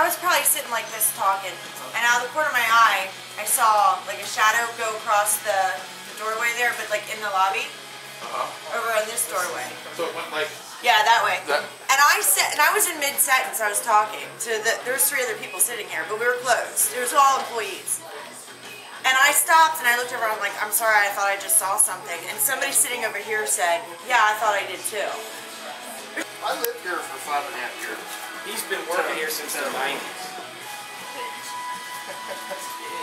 I was probably sitting like this talking, and out of the corner of my eye, I saw like a shadow go across the doorway there, but like in the lobby, over in this doorway. So it went like... Yeah, that way. And I was in mid-sentence, I was talking to there was 3 other people sitting here, but we were closed. It was all employees. And I stopped and I looked over, I'm like, I'm sorry, I thought I just saw something. And somebody sitting over here said, yeah, I thought I did too. I lived here for 5.5 years. He's been working here since the 90s.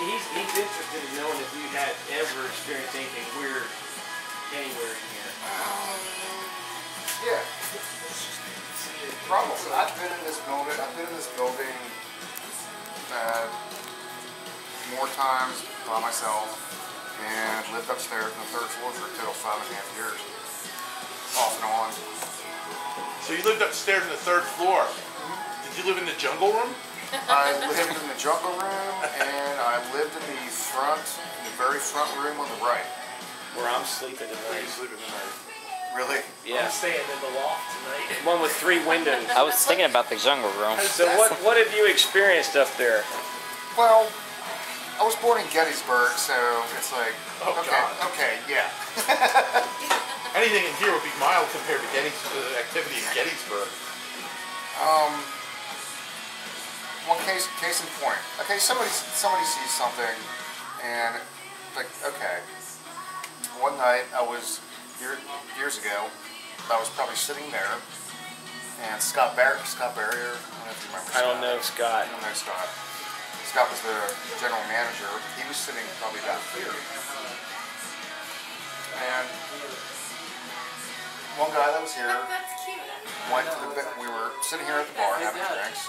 He's interested in knowing if you had ever experienced anything weird anywhere in here. Yeah. Probably. I've been in this building more times by myself and lived upstairs on the 3rd floor for a total of 5.5 years. Off and on. So you lived upstairs on the 3rd floor. Did you live in the jungle room? I lived in the jungle room and I lived in the very front room on the right. Where I'm sleeping Where tonight. you sleeping tonight? Really? Yeah. I'm staying in the loft tonight. One with 3 windows. I was thinking about the jungle room. So what have you experienced up there? Well, I was born in Gettysburg, so it's like, Oh, God. okay, yeah. Anything in here would be mild compared to activity in Gettysburg. One case in point. Okay, somebody sees something, and like, okay. One night I was years ago. I was probably sitting there, and Scott Barrier. I don't know if you remember. I don't know Scott. I don't know Scott. Scott was the general manager. He was sitting probably about here, and one guy that was here went to the. We were sitting here at the bar having drinks.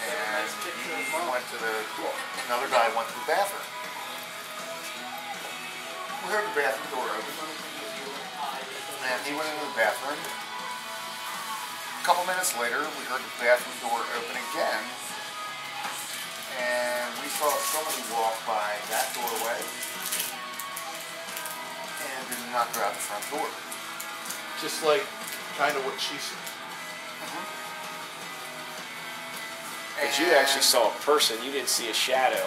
And another guy went to the bathroom. We heard the bathroom door open, and he went into the bathroom. A couple minutes later, we heard the bathroom door open again, and we saw somebody walk by that doorway and did not go out the front door. Just like kind of what she said. But you actually saw a person. You didn't see a shadow.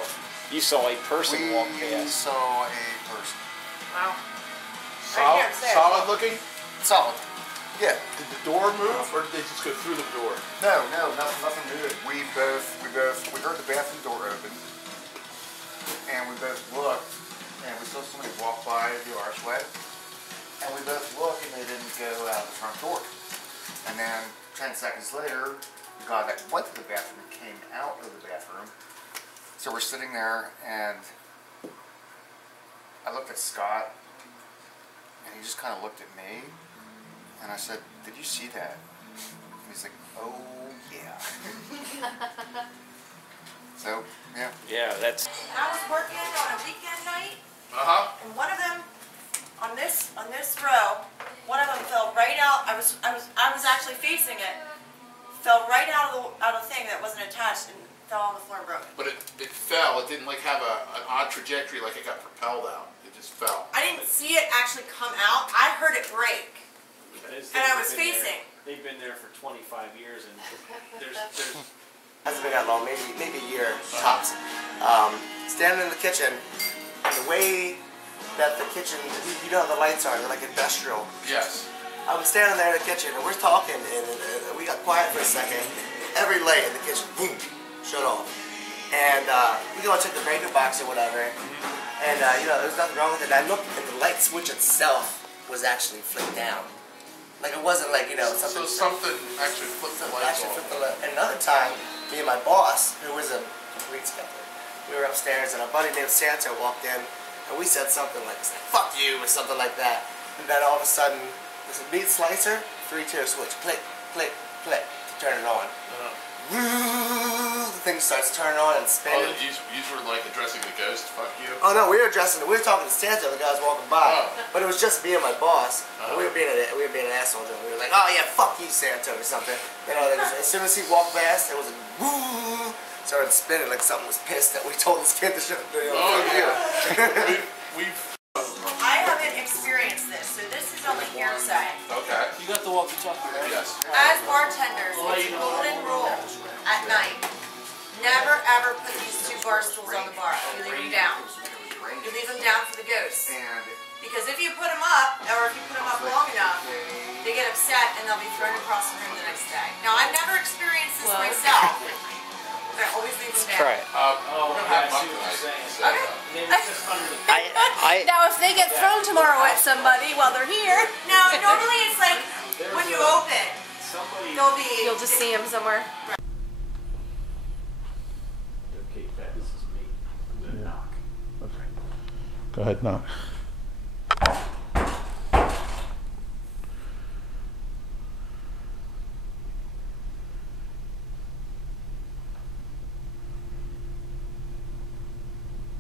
You saw a person walk We past. saw a person. Wow. Solid looking? Solid. Yeah. Did the door move, or did they just go through the door? No, nothing moved. We heard the bathroom door open, and we both looked, and we saw somebody walk by the archway, and we both looked, and they didn't go out the front door. And then 10 seconds later, the guy that went to the bathroom came out of the bathroom. So we're sitting there, and I looked at Scott, and he just kind of looked at me, and I said, "Did you see that?" And he's like, "Oh, yeah." So, yeah. Yeah, that's... I was working on a weekend night, and one of them, on this row, one of them fell right out. I was actually facing it. Fell right out of the thing that wasn't attached and fell on the floor and broke it. But it fell. It didn't like have an odd trajectory like it got propelled out. It just fell. I didn't see it actually come out. I heard it break. And I was facing. They've been there for 25 years, and there's Hasn't been that long, maybe a year tops. Standing in the kitchen, and the way that the kitchen, you know how the lights are, they're like industrial. Yes. I was standing there in the kitchen, and we're talking, and we got quiet for a second. Every light in the kitchen, boom, shut off. And we go and check the breaker box or whatever, and there's nothing wrong with it. I looked, and the light switch itself was actually flipped down. Like it wasn't like, something. So something actually flipped the lights off. And another time, me and my boss, who was a weed inspector, we were upstairs, and a buddy named Santo walked in, and we said something like, "Fuck you," or something like that. And then all of a sudden, there's a meat slicer, 3-tier switch, click, click, click, to turn it on. The thing starts turning on and spinning. Oh, you were like addressing the ghost, "Fuck you"? Oh no, we were talking to Santa, the guy was walking by. But it was just me and my boss. And we were being an asshole to him. We were like, "Oh yeah, fuck you, Santa," or something. As soon as he walked past, it was a woo, started spinning like something was pissed that we told this kid to shut the thing Oh yeah. I haven't experienced this, so this is only hearsay. Okay. You got the walkie-talkie, right? Yes. As bartenders, it's a golden rule at night Never ever put these 2 bar stools on the bar. You leave them down. You leave them down for the ghosts. Because if you put them up, or if you put them up long enough, they get upset and they'll be thrown across the room the next day. Now, I've never experienced this myself, but I always leave them down. Try it. We're gonna have mutton tonight. So, Okay. Now, if they get thrown tomorrow at somebody while they're here, Now, normally it's like when you open, they'll be. you'll just see them somewhere. Okay, Pat, this is me. I'm gonna knock. okay. Go ahead, knock.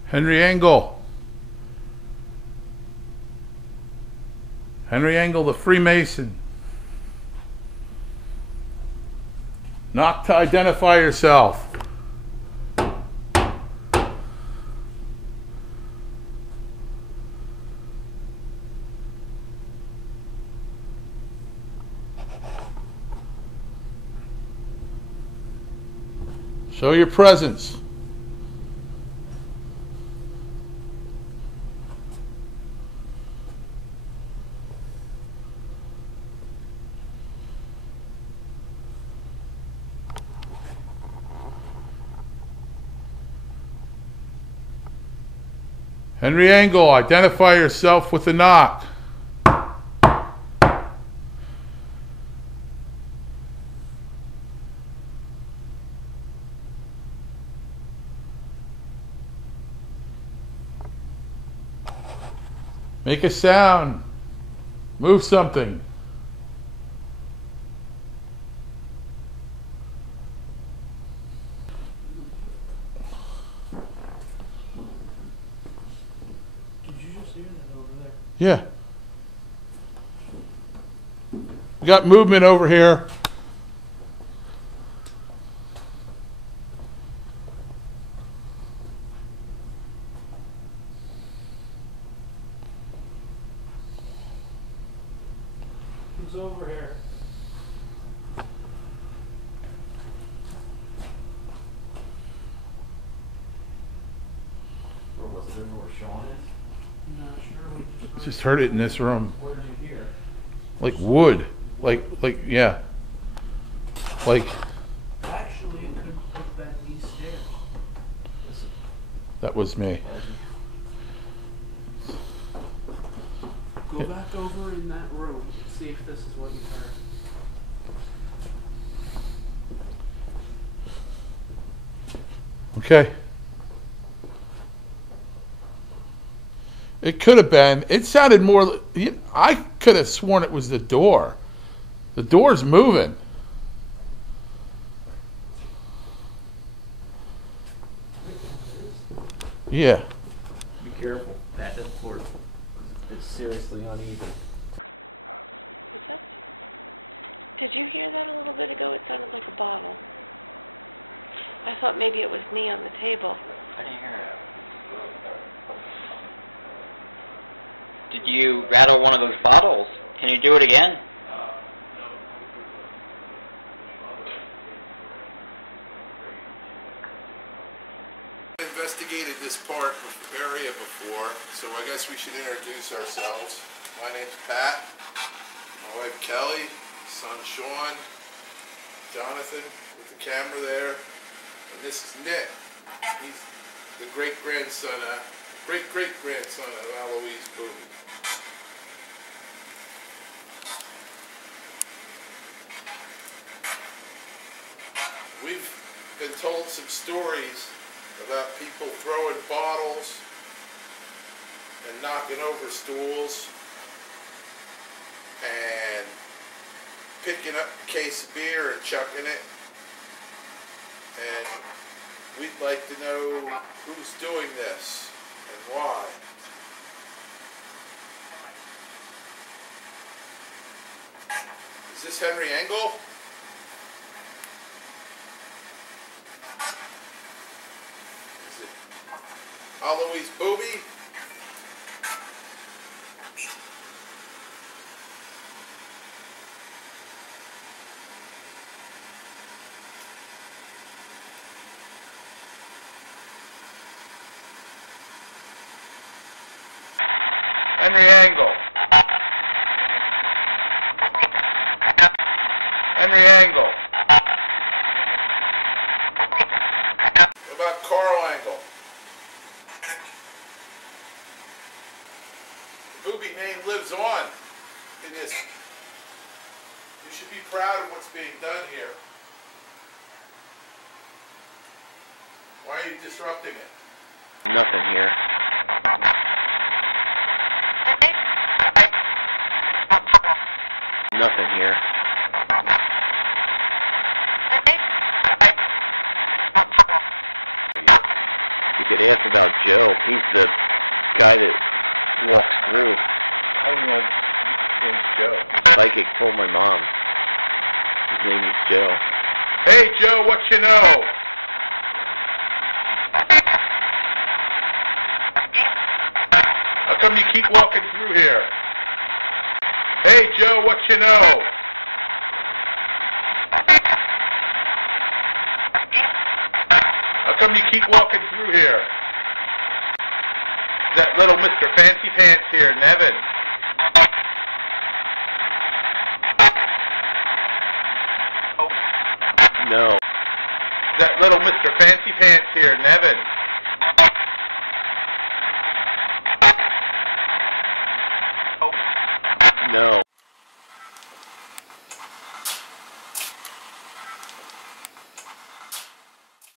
Henry Engel. Henry Engel, the Freemason. Knock to identify yourself. Show your presence. Henry Engel, identify yourself with a knock. Make a sound. Move something. Did you just hear that over there? Yeah. We got movement over here. Who's over here? Or was it over where Sean is? I'm not sure. We Just heard it in this room. Where did you hear? Like wood. Like, yeah. Like, Actually, it could have been these stairs. Listen, that was me. Go back over in that room and see if this is what you heard. Okay. It could have been. It sounded more. I could have sworn it was the door. The door's moving. Yeah. be careful. Pat, that floor is seriously uneven. What's that? Did you hear that a little bit ago? It sounded like a bottle. I thought maybe it was me on the table. I didn't hear it. Did you rattle one of those bottles? Can you do it again? Investigated this area before, so I guess we should introduce ourselves. My name's Pat, my wife Kelly, son Sean, Jonathan with the camera there, and this is Nick. He's the great-grandson of Eloise Booby. We've been told some stories about people throwing bottles and knocking over stools and picking up a case of beer and chucking it. And we'd like to know who's doing this and why. Is this Henry Engel? Is it Eloise Booby? Henry Angle. Henry Angle. What about Carl Angle? The booby name lives on in this. You should be proud of what's being done here. Why are you disrupting it? Nothing here. Nothing here. You could ask about Joe. He's the guy that walks through. I don't know his name's Joe. Psychic told my mom. His name is Joe. Hey Joe, what you know? How come you keep walking through here? Hey Joe, what you know? How come you keep walking through here? Is that little Mr. Fancy Pants here, Nevin? No. Is that little Mr. Fancy Pants here, Nevin? No.